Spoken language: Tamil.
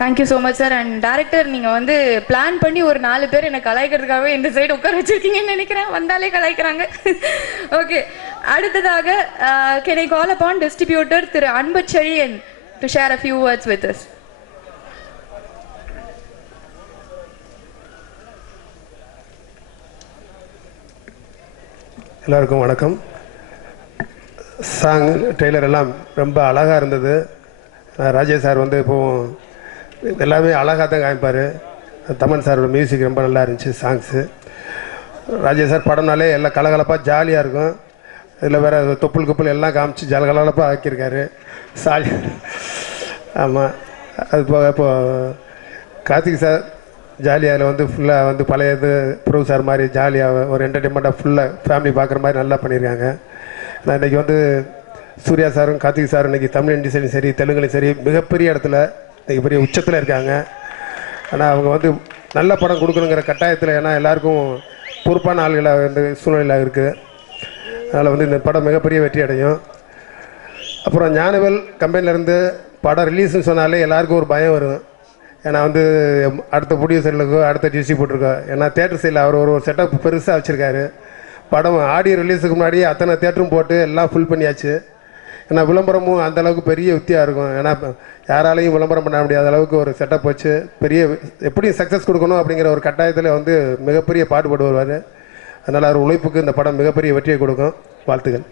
Thank you so much sir. And director, நீங்கள் வந்து பிளான் பண்ணி ஒரு 4 பேர் என்னை கலாய்க்கிறதுக்காகவே இந்த சைடு உட்கார வச்சிருக்கீங்கன்னு நினைக்கிறேன். வந்தாலே கலாய்க்கிறாங்க. ஓகே, அடுத்ததாக can I call upon distributor Thiru Anbuchezhiyan to share a few words with us. எல்லாருக்கும் வணக்கம். சாங் ட்ரெய்லர் எல்லாம் ரொம்ப அழகாக இருந்தது. ராஜேஷ் சார் வந்து இப்போது எல்லாமே அழகாக தான் காமிப்பார். தமன் சாரோட மியூசிக் ரொம்ப நல்லா இருந்துச்சு. சாங்ஸு ராஜேஷ் சார் படம்னாலே எல்லாம் கலகலப்பாக ஜாலியாக இருக்கும். இதில் வேறு தொப்புள் குப்புள் எல்லாம் காமிச்சு கலகலப்பாக ஆக்கியிருக்காரு. சாலி ஆமாம். அது போக இப்போது கார்த்திக் சார் ஜாலியாக அதில் வந்து ஃபுல்லாக வந்து பழைய இது ப்ரூவ் சார் மாதிரி ஜாலியாக ஒரு என்டர்டெயின்மெண்ட்டாக ஃபுல்லாக ஃபேமிலி பார்க்குற மாதிரி நல்லா பண்ணியிருக்காங்க. நான் இன்றைக்கி வந்து சூர்யா சாரும் கார்த்திக் சாரும் இன்றைக்கி தமிழ் இண்டஸ்ட்ரியும் சரி தெலுங்குலையும் சரி மிகப்பெரிய இடத்துல இன்றைக்கி பெரிய உச்சத்தில் இருக்காங்க. ஆனால் அவங்க வந்து நல்ல படம் கொடுக்கணுங்கிற கட்டாயத்தில், ஏன்னா எல்லாருக்கும் பொறுப்பான ஆள்களாக இந்த சூழ்நிலையில் இருக்குது. அதனால் வந்து இந்த படம் மிகப்பெரிய வெற்றி அடையும். அப்புறம் ஞானவேல் கம்பெனிலேருந்து படம் ரிலீஸ்னு சொன்னாலே எல்லாருக்கும் ஒரு பயம் வரும். ஏன்னா வந்து அடுத்த ப்ரொடியூசர்களுக்கோ அடுத்த டிஸ்ட்ரிபியூட்டருக்கோ, ஏன்னா தேட்டர் சைடில் அவர் ஒரு செட்டப் பெருசாக வச்சுருக்காரு. படம் ஆடியோ ரிலீஸுக்கு முன்னாடி அத்தனை தேட்டரும் போட்டு எல்லாம் ஃபுல் பண்ணியாச்சு. ஏன்னா விளம்பரமும் அந்தளவுக்கு பெரிய வித்தியாக இருக்கும். ஏன்னா யாராலையும் விளம்பரம் பண்ண முடியாத அளவுக்கு ஒரு செட்டப் வச்சு பெரிய எப்படியும் சக்ஸஸ் கொடுக்கணும் அப்படிங்கிற ஒரு கட்டாயத்தில் வந்து மிகப்பெரிய பாடுபட்டு வருவார். அதனால் அவர் உழைப்புக்கு இந்த படம் மிகப்பெரிய வெற்றியை கொடுக்கும். வாழ்த்துக்கள்.